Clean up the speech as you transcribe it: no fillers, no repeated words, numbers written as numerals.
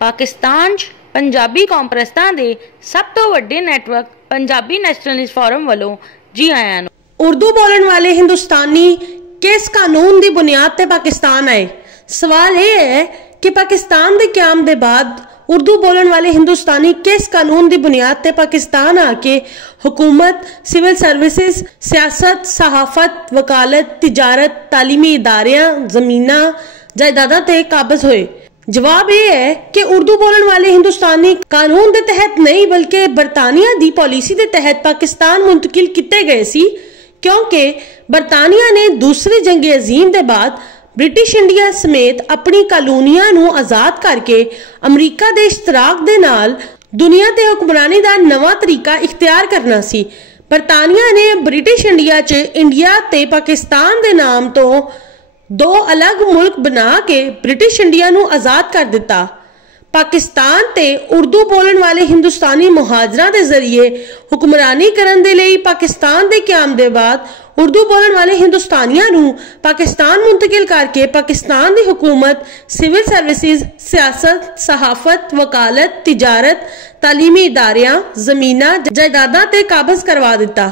पाकिस्तान 'ਚ पंजाबी कॉन्फ्रेंसां दे सब तो वड्डे नेटवर्क पंजाबी नेशनलिस्ट फोरम वालों जी आयां नूं। उर्दू बोलण वाले हिंदुस्तानी किस कानून की बुनियाद ते पाकिस्तान आए? सवाल यह है कि पाकिस्तान के क्याम के बाद उर्दू बोलण वाले हिंदुस्तानी किस कानून की बुनियाद ते पाकिस्तान आके हुकूमत, सिविल सर्विसेज, सियासत, सहाफत, वकालत, तिजारत, तालीमी इदारियां, जमीना, जायदादा ते काबज होए? जवाब यह है कि उर्दू बोलण वाले हिंदुस्तानी कानून के तहत नहीं बल्कि बरतानिया की पॉलिसी के तहत पाकिस्तान मुंतकिल किए गए सी, क्योंकि बरतानिया ने दूसरी जंग अजीम के बाद ब्रिटिश इंडिया समेत अपनी कालोनियां नूं आजाद करके अमरीका के इश्तराक दे नाल दुनिया ते हुक्मरानी का नवा तरीका इख्तियार करना सी। बरतानिया ने ब्रिटिश इंडिया च इंडिया ते पाकिस्तान के नाम तो दो अलग मुल्क बना के ब्रिटिश इंडिया नूं आजाद कर दिता। पाकिस्तान ते उर्दू बोलण वाले हिंदुस्तानी मुहाजरां दे जरिए हुक्मरानी करन दे लई पाकिस्तान दे क्याम दे बाद उर्दू बोलण वाले हिंदुस्तानियां नूं पाकिस्तान मुंतकिल करके पाकिस्तान दी हुकूमत, सिविल सर्विसेज, सियासत, सहाफत, वकालत, तिजारत, तालीमी इदारियां, जमीना, जायदादा ते काबज करवा दिता।